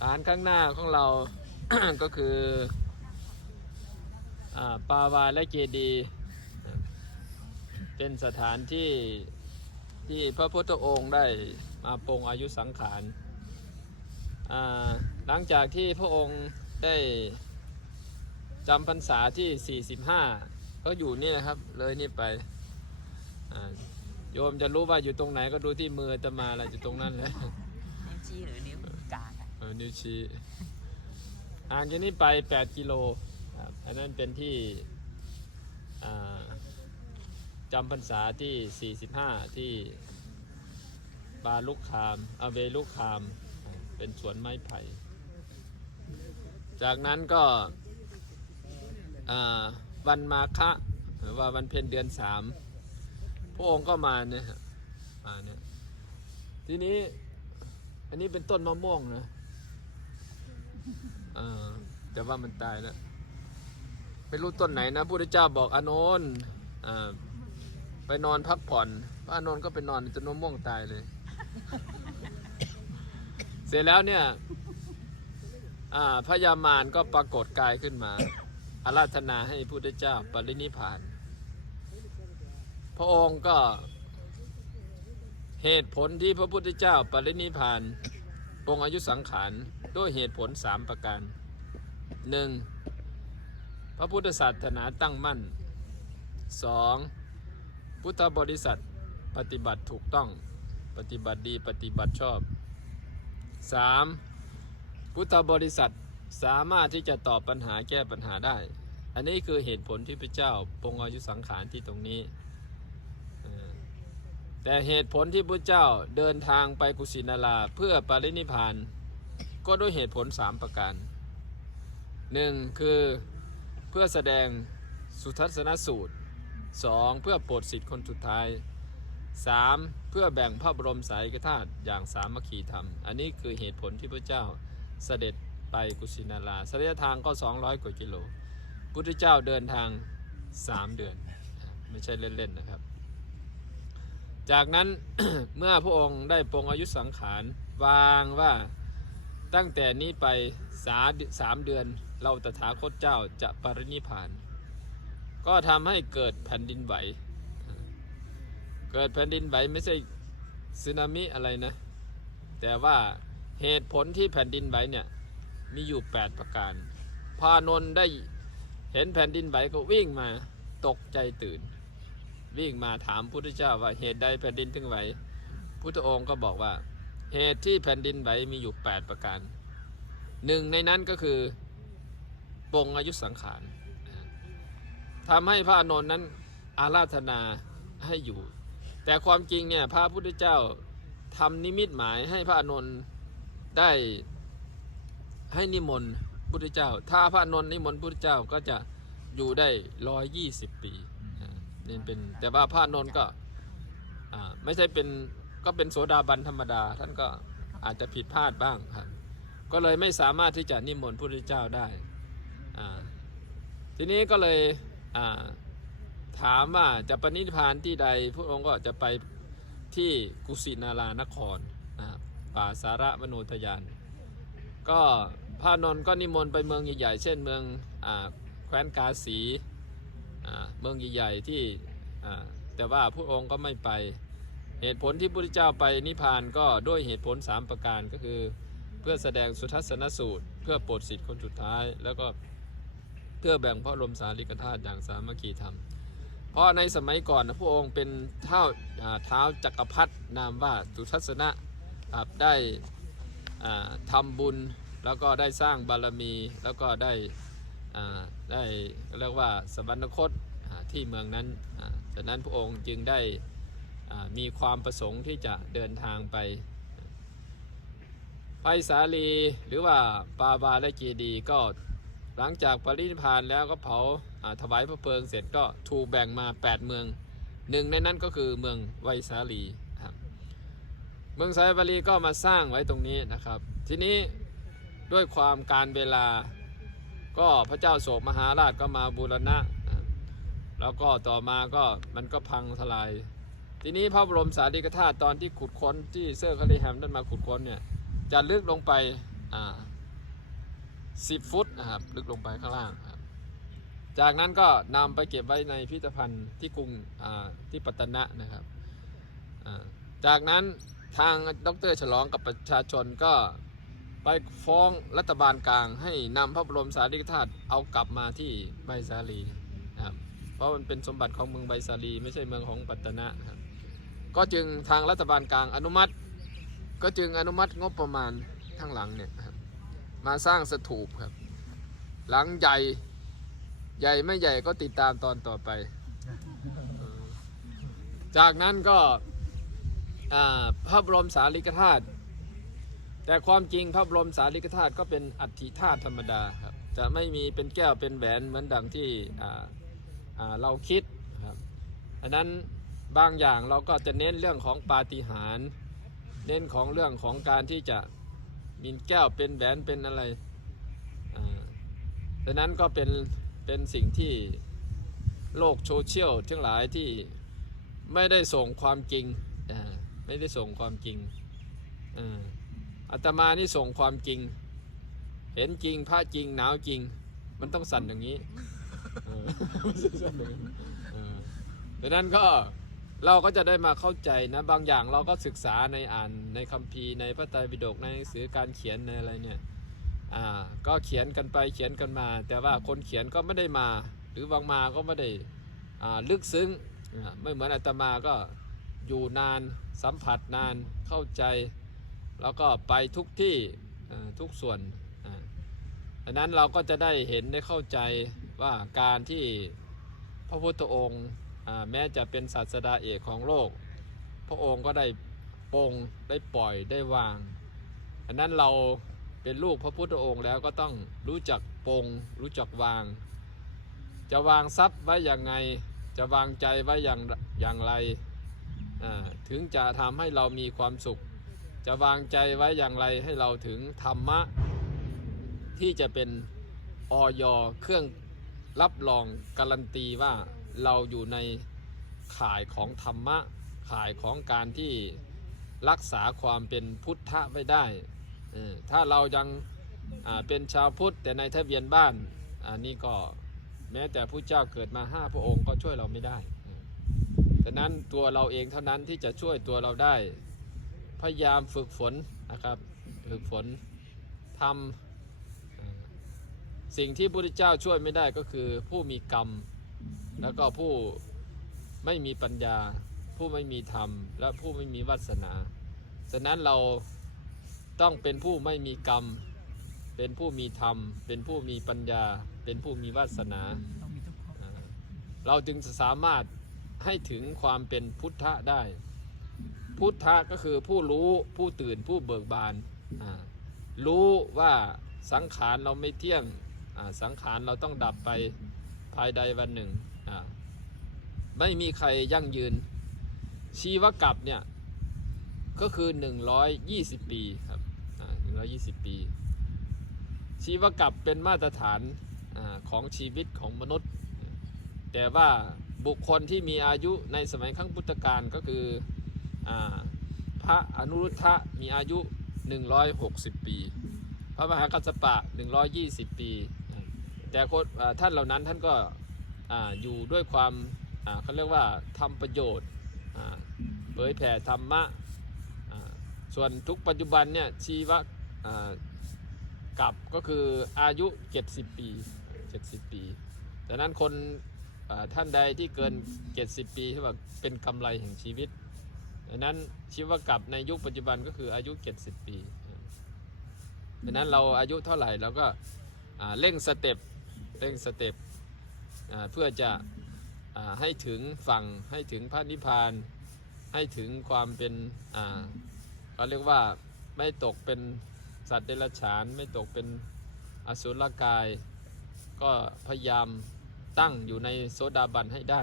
ฐานข้างหน้าของเรา ก็คืออปาวาและเจดีย์เป็นสถานที่ที่พระพุทธองค์ได้มาปรงอายุสังขาร หลังจากที่พระองค์ได้จำพรรษาที่ 45 ก็อยู่นี่นะครับ เลยนี่ไป โยมจะรู้ว่าอยู่ตรงไหนก็ดูที่มืออาตมาอะไรอยู่ตรงนั้นเลย ชี้หรือนิ้วกลางอะเออนิ้วชี้ห่างจากนี้ไป 8 กิโลครับอันนั้นเป็นที่อ่าจำพรรษาที่ 45 ที่บาลุกคามอาเวลุกคาม เป็นสวนไม้ไผ่ จากนั้นก็วันมาฆะหรือว่าวันเพ็ญเดือนสามพระองค์ก็มาเนี่ยมาเนี่ยทีนี้ อันนี้เป็นต้นมะม่วงนะเออแต่ว่ามันตายแล้วไม่รู้ต้นไหนนะพุทธเจ้าบอกอานนท์ไปนอนพักผ่อนพระอานนท์ก็ไปนอนจนมะม่วงตายเลย เสร็จแล้วเนี่ยอ่าพระยามารก็ปรากฏกายขึ้นมา อาราธนาให้พุทธเจ้าปรินิพาน พระองค์ก็เหตุผลที่พระพุทธเจ้าปรินิพาน ปรงอายุสังขารด้วยเหตุผลสามประการหนึ่งพระพุทธศาสนาตั้งมั่นสองพุทธบริษัทปฏิบัติถูกต้องปฏิบัติดีปฏิบัติชอบสามพุทธบริษัทสามารถที่จะตอบปัญหาแก้ปัญหาได้ อันนี้คือเหตุผลที่พระเจ้าปรงอายุสังขารที่ตรงนี้ แต่เหตุผลที่พระเจ้าเดินทางไปกุสินาราเพื่อปรินิพานก็ด้วยเหตุผลสามประการหนึ่งคือเพื่อแสดงสุทัศนสูตรสองเพื่อโปรดสิทธิคนสุดท้ายสามเพื่อแบ่งพระบรมสายกธาตุอย่างสามัคคีธรรม อันนี้คือเหตุผลที่พระเจ้าเสด็จไปกุสินาราระยะทางก็ 200 กว่ากิโลพุทธเจ้าเดินทาง 3 เดือน ไม่ใช่เล่น ๆ นะครับ จากนั้น เมื่อพระองค์ได้ปรงอายุสังขารวางว่าตั้งแต่นี้ไปสาสามเดือนเราตถาคตเจ้าจะปรินิพาน ก็ทำให้เกิดแผ่นดินไหว เกิดแผ่นดินไหวไม่ใช่สึนามิอะไรนะ แต่ว่าเหตุผลที่แผ่นดินไหวเนี่ยมีอยู่ 8 ประการ พานนท์ได้เห็นแผ่นดินไหวก็วิ่งมาตกใจตื่น วิ่งมาถามพุทธเจ้าว่าเหตุใดแผ่นดินถึงไหว พุทธองค์ก็บอกว่า เหตุที่แผ่นดินไหวมีอยู่ 8 ประการหนึ่งในนั้นก็คือปงอายุสังขารทำให้พระอนนท์นั้นอาราธนาให้อยู่ แต่ความจริงเนี่ยพระพุทธเจ้าทำนิมิตหมายให้พระอนนท์ได้ให้นิมนต์พุทธเจ้า ถ้าพระอนนท์นิมนต์พุทธเจ้าก็จะอยู่ได้ร้อยยี่สิบปี นี่เป็นแต่ว่าพระนนท์ก็อ่าไม่ใช่เป็นก็เป็นโสดาบันธรรมดา ท่านก็อาจจะผิดพลาดบ้างครับ ก็เลยไม่สามารถที่จะนิมนต์พระพุทธเจ้าได้อ่าทีนี้ก็เลยอ่าถามว่าจะปณิพานที่ใดพระองค์ก็จะไปที่กุสินารานครนะป่าสาระมโนทยาน ก็พระนนท์ก็นิมนต์ไปเมืองใหญ่ๆเช่นเมืองอาแคว้นกาสี เมืองใหญ่ๆที่แต่ว่าพระองค์ก็ไม่ไป เหตุผลที่พระพุทธเจ้าไปนิพพานก็ด้วยเหตุผล 3 ประการก็คือ เพื่อแสดงสุทัศนสูตร เพื่อโปรดสิทธิ์คนสุดท้าย แล้วก็เพื่อแบ่งพระลมสารีกธาตุอย่างสามัคคีธรรม เพราะในสมัยก่อนพระองค์เป็นเท้าเท้าจักรพรรดินามว่าสุทัศนะครับได้อ่าทำบุญแล้วก็ได้สร้างบารมีแล้วก็ได้ได้เรียกว่าสวรรคต ที่เมืองนั้นอ่าจากนั้นพระองค์จึงได้มีความประสงค์ที่จะเดินทางไปไปสาลีหรือว่าปาบาและเจดีก็หลังจากปรินิพานแล้วก็เผาถวายพระเพลิงเสร็จก็ถูกแบ่งมา 8 เมืองหนึ่งในนั้นก็คือเมืองไวสาลีครับเมืองสาลีก็มาสร้างไว้ตรงนี้นะครับ ทีนี้ด้วยความการเวลาก็พระเจ้าโศกมหาราชก็มาบูรณะ แล้วก็ต่อมาก็มันก็พังทลาย ทีนี้พระบรมสารีริกธาตุตอนที่ขุดค้นที่เซอร์คาริแฮมท่นมาขุดค้นเนี่ยจะลึกลงไปอ่าสิบฟุตนะครับลึกลงไปข้างล่างครับจากนั้นก็นำไปเก็บไว้ในพิพิธภัณฑ์ที่กรุงอ่าที่ปัตตนะนะครับอ่าจากนั้นทางดรฉลองกับประชาชนก็ไปฟ้องรัฐบาลกลางให้นำพระบรมสารีริกธาตุเอากลับมาที่ใบสาลี รับเพราะมันเป็นสมบัติของเมืองใบสาลีไม่ใช่เมืองของปัตตนะครับก็จึงทางรัฐบาลกลางอนุมัติ ก็จึงอนุมัติงบประมาณข้งหลังเนี่ยครับมาสร้างสถูปครับ หลังใหญ่ใหญ่ไม่ใหญ่ก็ติดตามตอนต่อไป จากนั้นก็อ่าพระบรมสารีริกธาตุแต่ความจริงพระบรมสารีริกธาตุก็เป็นอัฐิธาตุธรรมดาครับจะไม่มีเป็นแก้วเป็นแหวนเหมือนดังที่ เราคิดครับอันนั้นบางอย่างเราก็จะเน้นเรื่องของปาฏิหาริย์เน้นของเรื่องของการที่จะมีแก้วเป็นแหวนเป็นอะไรอ่าดังนั้นก็เป็นเป็นสิ่งที่โลกโซเชียลทั้งหลายที่ไม่ได้ส่งความจริงไม่ได้ส่งความจริงอาอาตมานี่ส่งความจริง เห็นจริงพระจริงหนาวจริง มันต้องสั่นอย่างนี้ เออมันต้อสั่นอย่างนี้เออดังนั้นก็เราก็จะได้มาเข้าใจนะ บางอย่างเราก็ศึกษาในอ่านในคัมภีร์ในพระไตรปิฎกในหนังสือการเขียนในอะไรเนี่ย อ่า ก็เขียนกันไปเขียนกันมา แต่ว่าคนเขียนก็ไม่ได้มา หรือบางมาก็ไม่ได้ อ่า ลึกซึ้งอ่าไม่เหมือนอาตมาก็อยู่นานสัมผัสนานเข้าใจ แล้วก็ไปทุกที่อ่าทุกส่วนอ่าดังนั้นเราก็จะได้เห็นได้เข้าใจ ว่าการที่พระพุทธองค์แม้จะเป็นศาสดาเอกของโลก พระองค์ก็ได้ปรงได้ปล่อยได้วางอันนั้นเราเป็นลูกพระพุทธองค์แล้วก็ต้องรู้จักปรงรู้จักวาง จะวางทรัพย์ไว้อย่างไง จะวางใจไว้อย่างอย่างไรถึงจะทำให้เรามีความสุข จะวางใจไว้อย่างไรให้เราถึงธรรมะ ที่จะเป็นออยเครื่อง รับรองการันตีว่าเราอยู่ในข่ายของธรรมะข่ายของการที่รักษาความเป็นพุทธะไว้ได้ ถ้าเรายังเป็นชาวพุทธแต่ในทะเบียนบ้านอันนี้ก็แม้แต่ผู้เจ้าเกิดมาห้าพระองค์ก็ช่วยเราไม่ได้ดังนั้นตัวเราเองเท่านั้นที่จะช่วยตัวเราได้ พยายามฝึกฝนนะครับ ฝึกฝนทำ สิ่งที่พระพุทธเจ้าช่วยไม่ได้ก็คือผู้มีกรรม แล้วก็ผู้ไม่มีปัญญา ผู้ไม่มีธรรม และผู้ไม่มีวาสนา ฉะนั้นเราต้องเป็นผู้ไม่มีกรรม เป็นผู้มีธรรม เป็นผู้มีปัญญา เป็นผู้มีวาสนา เราจึงจะสามารถให้ถึงความเป็นพุทธะได้ พุทธะก็คือผู้รู้ผู้ตื่นผู้เบิกบาน รู้ว่าสังขารเราไม่เที่ยง สังขารเราต้องดับไปภายใดวันหนึ่ง ไม่มีใครยั่งยืน ชีวกับ เนี่ย ก็คือ 120 ปีครับอ่า120 ปี ชีวกับเป็นมาตรฐานอของชีวิตของมนุษย์ แต่ว่าบุคคลที่มีอายุในสมัยครั้งพุทธกาลก็คืออพระอนุรุทธะมีอายุ 160 ปี พระมหากัสสปะ 120 ปีอ่า แต่คนอ่าท่านเหล่านั้นท่านก็อ่าอยู่ด้วยความเขาเรียกว่าทำประโยชน์เผยแผ่ธรรมะส่วนทุกปัจจุบันเนี่ยชีวะอ่ากับก็คืออายุ 70 ปี 70 ปีดังนั้นคนท่านใดที่เกิน 70 ปีที่ว่าเป็นกำไรแห่งชีวิตดังนั้นชีวกับในยุคปัจจุบันก็คืออายุ 70 ปีดังนั้นเราอายุเท่าไหร่เราก็เร่งสเต็ป เร่งสเต็ปเพื่อจะอให้ถึงฝั่งให้ถึงพระนิพพาน ให้ถึงความเป็นเขาเรียกว่าไม่ตกเป็นสัตว์เดรัจฉาน ไม่ตกเป็นอสุรกาย ก็พยายามตั้งอยู่ในโสดาบันให้ได้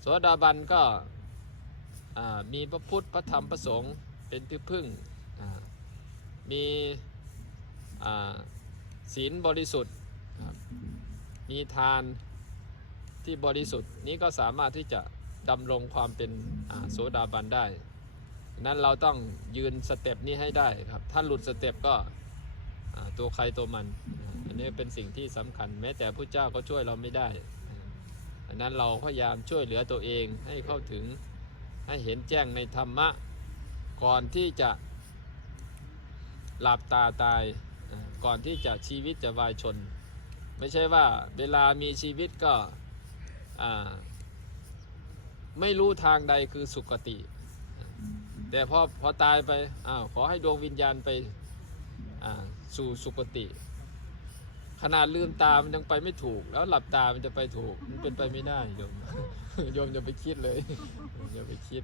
โสดาบันก็มีพระพุทธพระธรรมพระสงฆ์เป็นที่พึ่งมีศีลบริสุทธิ์ มีทานที่บริสุทธิ์นี้ก็สามารถที่จะดำรงความเป็นโสดาบันได้ นั้นเราต้องยืนสเต็ปนี้ให้ได้ครับ ถ้าหลุดสเต็ปก็ตัวใครตัวมัน อันนี้เป็นสิ่งที่สำคัญ แม้แต่พระเจ้าก็ช่วยเราไม่ได้อันนั้นเราพยายามช่วยเหลือตัวเองให้เข้าถึงให้เห็นแจ้งในธรรมะ ก่อนที่จะหลับตาตาย ก่อนที่จะชีวิตจะวายชน ไม่ใช่ว่าเวลามีชีวิตก็ไม่รู้ทางใดคือสุคติ แต่พอพอตายไปอ้าวขอให้ดวงวิญญาณไปสู่สุคติ ขนาดลืมตามันยังไปไม่ถูก แล้วหลับตามันจะไปถูก มันเป็นไปไม่ได้โยมโยมอย่าไปคิดเลยอย่าไปคิด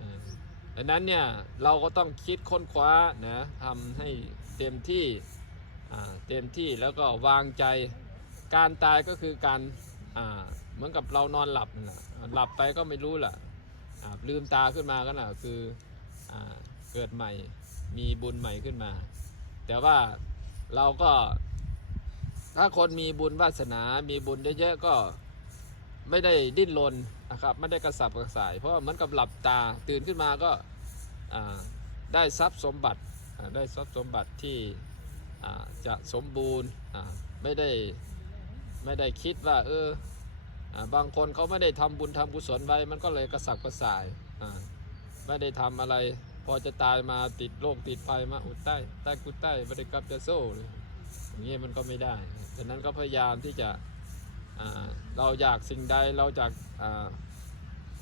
อ่าดังนั้นเนี่ยเราก็ต้องคิดค้นคว้านะทำให้เต็มที่เต็มที่แล้วก็วางใจ การตายก็คือการอ่าเหมือนกับเรานอนหลับนั่นแหละหลับไปก็ไม่รู้แหละอ่าลืมตาขึ้นมาก็น่ะคืออเกิดใหม่มีบุญใหม่ขึ้นมา แต่ว่าเราก็ถ้าคนมีบุญวาสนา มีบุญเยอะๆก็ไม่ได้ดิ้นรนนะครับไม่ได้กระสับกระส่าย เพราะเหมือนกับหลับตาตื่นขึ้นมาก็ได้ทรัพย์สมบัติได้ทรัพย์สมบัติที่จะสมบูรณ์ไม่ได้ ไม่ได้คิดว่า เออบางคนเขาไม่ได้ทำบุญทำกุศลไว้ มันก็เลยกระสับกระส่ายไม่ได้ทำอะไร พอจะตายมาติดโรคติดภัยมาอุดใต้ใต้กุดใต้บริกรรมจะโซ่อย่างนี้มันก็ไม่ได้ดังนั้นก็พยายามที่จะเราอยากสิ่งใดเราจากอ่า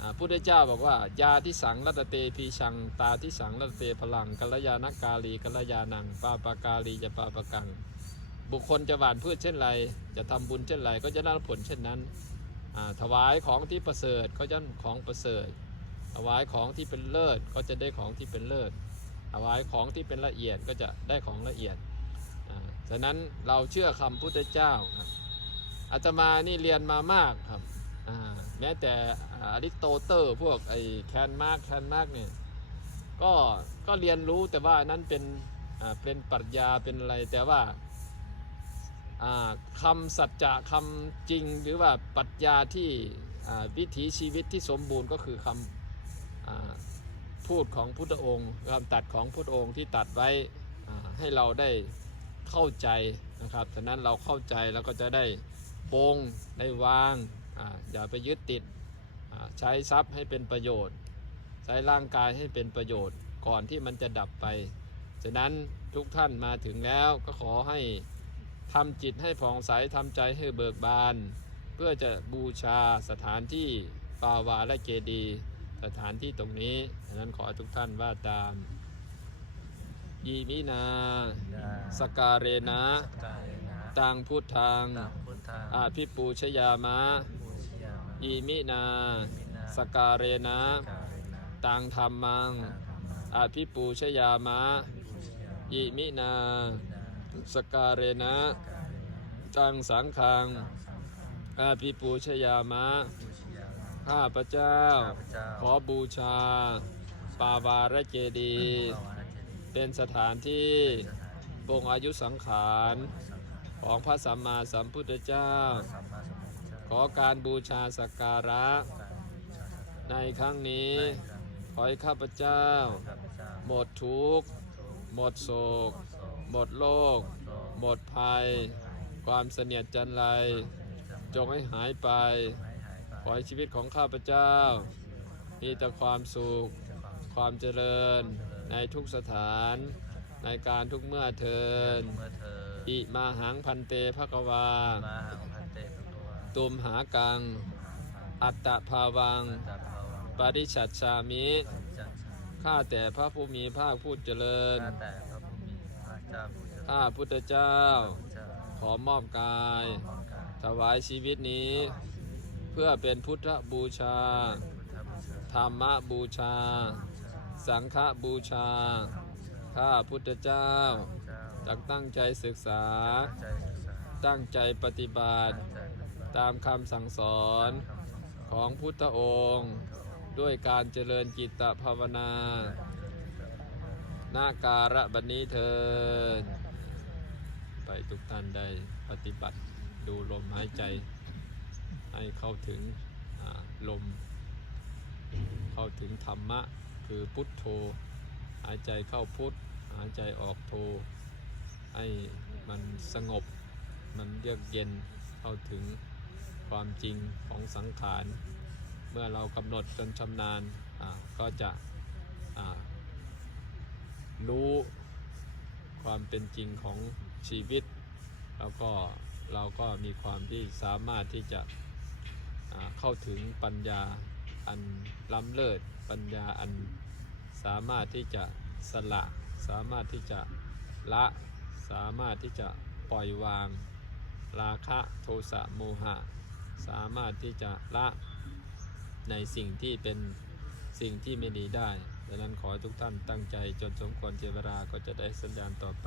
อ่าพุทธเจ้าบอกว่ายาที่สังรัตเตพีชัง ตาที่สังรัตเตพลังกัลยาณกาลีกัลยานังปาปากาลีจะปาปากัง บุคคลจะหว่านพืชเช่นไร จะทำบุญเช่นไรก็จะได้ผลเช่นนั้นอ่าถวายของที่ประเสริฐก็จะได้ของประเสริฐ ถวายของที่เป็นเลิศก็จะได้ของที่เป็นเลิศ ถวายของที่เป็นละเอียดก็จะได้ของละเอียดอ่าฉะนั้นเราเชื่อคำพุทธเจ้าครับอาตมานี่เรียนมามากครับอ่าแม้แต่อริโตเตอร์พวกไอ้แคนมาร์กแคนมาร์กเนี่ยก็ก็เรียนรู้แต่ว่านั้นเป็นอ่าเป็นปรัชญาเป็นอะไรแต่ว่า คำสัจจะคำจริงหรือว่าปรัชญาที่วิถีชีวิตที่สมบูรณ์ก็คือคำอ่าพูดของพุทธองค์คำตัดของพุทธองค์ที่ตัดไว้ให้เราได้เข้าใจนะครับฉะนั้นเราเข้าใจแล้วก็จะได้ปรงได้วางออย่าไปยึดติดใช้ทรัพย์ให้เป็นประโยชน์ ใช้ร่างกายให้เป็นประโยชน์ก่อนที่มันจะดับไป ฉะนั้นทุกท่านมาถึงแล้วก็ขอให้ ทำจิตให้ผ่องใสทำใจให้เบิกบาน เพื่อจะบูชาสถานที่ปาวาและเจดีย์สถานที่ตรงนี้ดังนั้นขอให้ทุกท่านว่าตามยีมินา สการเรนะตังพุทธังอาภิปูชยามะยีมินา สการเรนะตังธรรมังอาภิปูชยามะยีมินา สการเรนะตังสังขัง อาภิปูชยามะ ข้าพระเจ้า ขอบูชา ปาวาระเจดีย์เป็นสถานที่ปรงอายุสังขารของพระสัมมาสัมพุทธเจ้า ขอการบูชาสักการะ ในครั้งนี้ ขอให้ข้าพเจ้า หมดทุกข์ หมดโศก หมดโลกหมดภัย ความเสนียดจันไร จงให้หายไป ขอให้ชีวิตของข้าพเจ้า มีแต่ความสุข ความเจริญ ในทุกสถาน ในการทุกเมื่อเทิน อิมาหังพันเตภกวามาหังพันเตปะตัวตุมหากัง อัตตภาวัง ปริชัดชามิ ข้าแต่พระผู้มีภาคผู้เจริญ ข้าพุทธเจ้า ขอมอบกาย ถวายชีวิตนี้ เพื่อเป็นพุทธบูชา ธรรมบูชา สังฆบูชา ข้าพุทธเจ้าจักตั้งใจศึกษา ตั้งใจปฏิบัติ ตามคำสั่งสอนคำสั่งสอนของพุทธองค์ ด้วยการเจริญจิตตภาวนา นาการะบันนี้เทินไปทุกท่านได้ปฏิบัติดูลมหายใจ ให้เข้าถึงลม เข้าถึงธรรมะ คือพุทโธ หายใจเข้าพุทหายใจออกโธให้มันสงบ มันเยือกเย็นเข้าถึงความจริงของสังขาร เมื่อเรากำหนดจนชำนาญก็จะ รู้ความเป็นจริงของชีวิต แล้วก็เราก็มีความที่สามารถที่จะเข้าถึงปัญญาอันล้ำเลิศปัญญาอันสามารถที่จะสละ สามารถที่จะละสามารถที่จะปล่อยวาง ราคะโทสะโมหะ สามารถที่จะละในสิ่งที่เป็นสิ่งที่ไม่ดีได้ ดังนั้นขอให้ทุกท่านตั้งใจจนสมควรเจเวลาก็จะได้สัญญาณต่อไป